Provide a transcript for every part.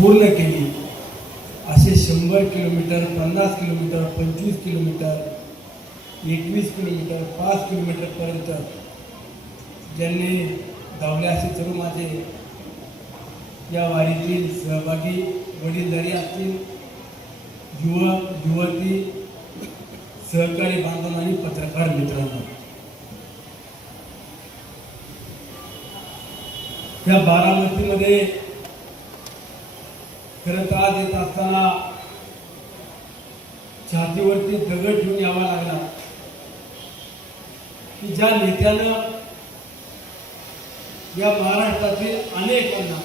पूर्ण केली. असे 100 किलोमीटर, 50 किलोमीटर, 25 किलोमीटर, 21 किलोमीटर, 5 किलोमीटरपर्यंत ज्यांनी धावले असे सर्व माझे या वारीतील सहभागी वडीलधारी असतील, युवक युवती, सहकारी बांधव आणि पत्रकार मित्रांनो, या बारामतीमध्ये खरं त्रास येत असताना छातीवरती दगड ठेवून यावा लागला की ज्या नेत्यानं या महाराष्ट्रातील अनेकांना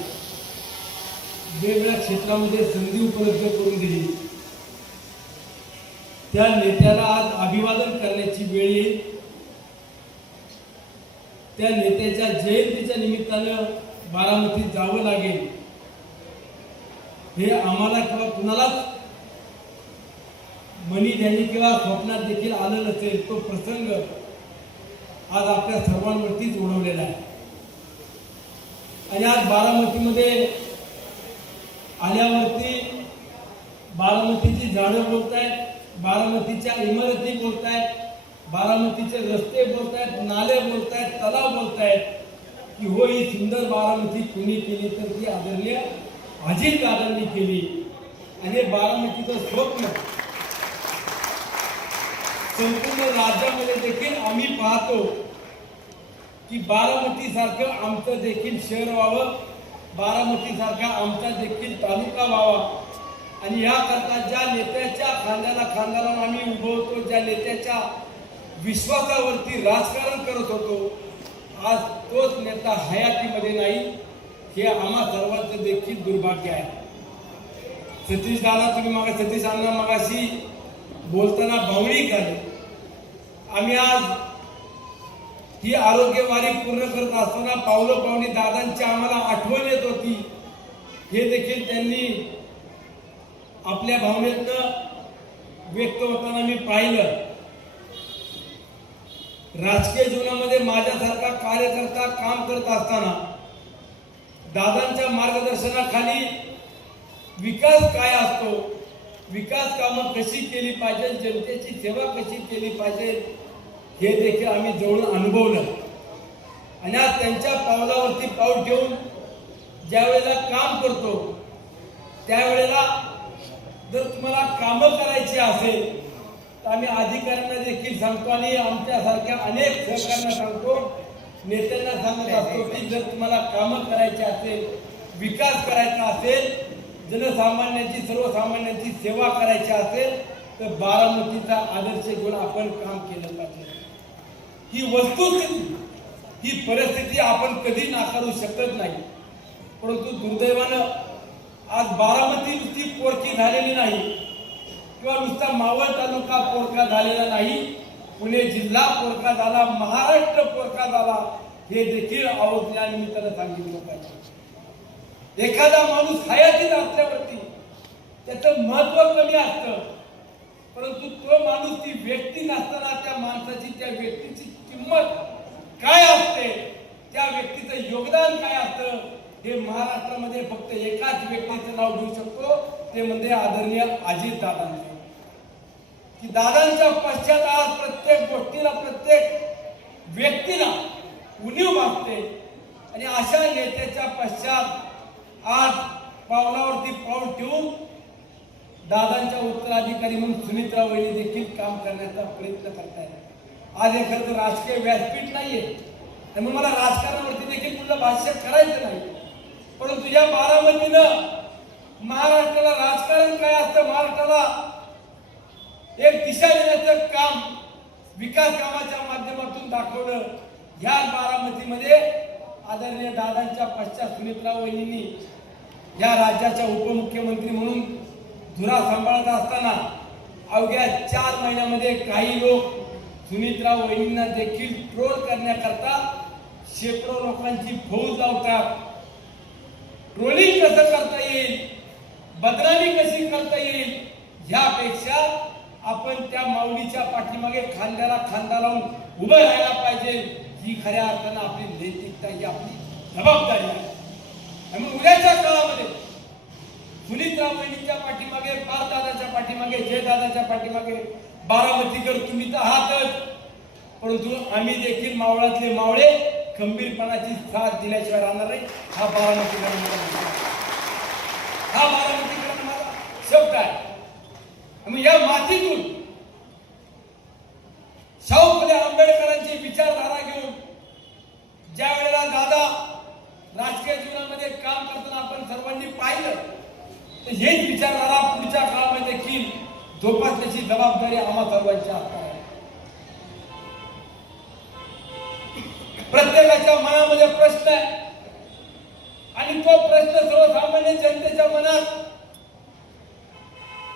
वेगवेगळ्या क्षेत्रामध्ये संधी उपलब्ध करून दिली, त्या नेत्याला आज अभिवादन करण्याची वेळ येईल. त्या नेत्याच्या जयंतीच्या निमित्तानं बारामतीत जावं लागेल हे आम्हाला किंवा कुणालाच मनी ध्यानी किंवा स्वप्नात देखील आलं नसेल. तो प्रसंग आज आपल्या सर्वांवरतीच ओढवलेला आहे. आणि आज बारामतीमध्ये आल्यावरती बारामतीची झाडं बोलतायत, बारामतीच्या इमारती बोलतायत, बारामतीचे रस्ते बोलतायत, नाले बोलतायत, तलाव बोलतायत की हो ही सुंदर बारामती कुणी केली तर ती आदरणीय अजितदादांनी केली. आणि बारामतीचं स्वप्न संपूर्ण राज्यामध्ये देखील आम्ही पाहतो की बारामती सारखं आमचं देखील शहर व्हावं, बारामती सारखा आमचा देखील तालुका व्हावा. आणि याकरता ज्या नेत्याच्या खांद्याला खांदा लावून आम्ही उभं होतो, ज्या नेत्याच्या विश्वासावरती राजकारण करत होतो, आज तोच नेता हयातीमध्ये नाही, हे आम्हा सर्वांचं देखील दुर्भाग्य आहे. सतीश दादा तुम्ही सतीश अण्णा मगाशी बोलताना भावनिक झाले. आम्ही आज ही आरोग्य वारी पूर्ण करत असताना पावलं पावली दादांची आम्हाला आठवण येत होती, हे देखील त्यांनी आपल्या भावनेतनं व्यक्त होताना मी पाहिलं. राजकीय जीवनामध्ये माझ्यासारखा कार्यकर्ता काम करत असताना दादांच्या मार्गदर्शनाखाली विकास काय असतो, विकास कामं कशी केली पाहिजे, जनतेची सेवा कशी केली पाहिजे, हे देखील आम्ही जवळून अनुभवलं. आणि आज त्यांच्या पावलावरती पाऊल ठेवून ज्या वेळेला काम करतो त्यावेळेला जर तुम्हाला कामं करायची असेल तर आम्ही अधिकाऱ्यांना देखील सांगतो आणि आमच्यासारख्या अनेक सहकाऱ्यांना सांगतो, नेत्यांना सांगत असतो की जर तुम्हाला कामं करायची असेल, विकास करायचा असेल, जनसामान्यांची सर्वसामान्यांची सेवा करायची असेल तर बारामतीचा आदर्श घेऊन आपण काम केलं पाहिजे. ही वस्तुस्थिती, ही परिस्थिती आपण कधी नाकारू शकत नाही. परंतु दुर्दैवानं आज बारामती नुसती पोरकी झालेली नाही किंवा नुसता मावळ तालुका पोरका झालेला नाही, पुणे जिल्हा पोरका झाला, महाराष्ट्र पोरका झाला, हे देखील आवर्जून निमित्तानं सांगितलं पाहिजे. एखादा माणूस हयातीत असल्यावरती त्याचं महत्व कमी असतं, परंतु तो माणूस ती व्यक्ती नसताना त्या माणसाची, त्या व्यक्तीची किंमत काय असते, त्या व्यक्तीचं योगदान काय असतं, हे महाराष्ट्रामध्ये फक्त एकाच व्यक्तीचं नाव घेऊ शकतो, ते म्हणजे आदरणीय अजितदादांचं. की दादांच्या पश्चात आज प्रत्येक गोष्टीला, प्रत्येक व्यक्तीला उणीव भासते. आणि अशा नेत्याच्या पश्चात आज पावलावरती पाऊल ठेवून दादांच्या उत्तराधिकारी म्हणून सुमित्रा वहिनी देखील काम करण्याचा प्रयत्न करतायत. आज हे खरं तर राजकीय व्यासपीठ नाहीये, त्यामुळे मला राजकारणावरती देखील तुझं भाष्य करायचं नाही. परंतु या बारामतीनं महाराष्ट्राला राजकारण काय असतं, महाराष्ट्राला एक दिशा देण्याचं काम विकास कामाच्या माध्यमातून दाखवलं. ह्या बारामतीमध्ये आदरणीय दादांच्या पश्चात सुमित्रा वहिनींनी या राज्याच्या उपमुख्यमंत्री म्हणून धुरा सांभाळत असताना अवघ्या 4 महिन्यामध्ये काही लोक सुमित्रा वहिनींना देखील ट्रोल करण्याकरता शेकडो लोकांची फौज लावतात. ट्रोलिंग कसं करता येईल, बदनामी कशी करता येईल, ह्यापेक्षा आपण त्या माऊलीच्या पाठीमागे खांद्याला खांदा लावून उभं राहायला पाहिजे. ही खऱ्या अर्थानं आपली नैतिकता, ही आपली जबाबदारी आहे. आणि उद्याच्या काळामध्ये सुनीता वहिनीच्या पाठीमागे, पारदादाच्या पाठीमागे, जयदादाच्या पाठीमागे, बारामतीकर तुम्ही तर आहातच, परंतु आम्ही देखील मावळातले मावळे खंबीरपणाची साथ दिल्याशिवाय राहणार नाही. हा बारामतीकर माझा शब्द आहे. मग या मातीतून शाहू फुले आंबेडकरांची विचारधारा घेऊन ज्या वेळेला दादा राजकीय जीवनामध्ये काम करताना आपण सर्वांनी पाहिलं, तर हेच विचारधारा पुढच्या काळामध्ये देखील जोपासण्याची जबाबदारी आम्हा सर्वांची असणार आहे. प्रत्येकाच्या मनामध्ये प्रश्न आहे आणि तो प्रश्न सर्वसामान्य जनतेच्या मनात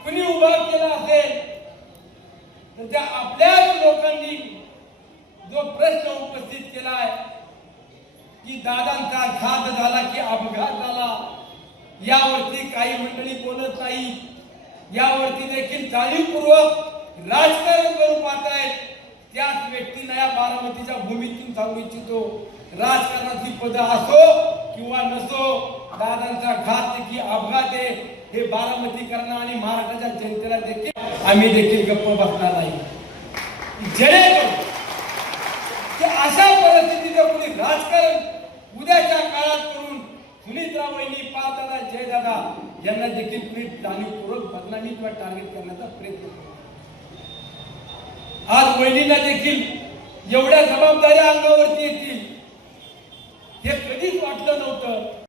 कुणी उभा केला असेल तर त्या आपल्याच लोकांनी जो प्रश्न उपस्थित केला आहे की दादांचा घात झाला की अपघात झाला, यावरती काही मंडळी बोलत नाही. यावरती देखील जाणीवपूर्वक राजकारण करून पाहतायत. त्याच व्यक्तींना या बारामतीच्या भूमीतून सांगू इच्छितो, राजकारणाची पदं असो किंवा नसो, दादांचा घात की अपघात आहे हे बारामतीकरांना आणि महाराष्ट्राच्या जनतेला देखील आम्ही देखील गप्प बसणार नाही. जेणेकरून अशा परिस्थितीचं कोणी राजकारण उद्याच्या काळात करून सुनीता वहिनी, पारदादा, जयदादा यांना देखील तुम्ही जाणीवपूर्वक बदनामी किंवा टार्गेट करण्याचा प्रयत्न करू. आज वहिनींना देखील एवढ्या जबाबदाऱ्या अंगावरती येतील हे कधीच वाटलं नव्हतं.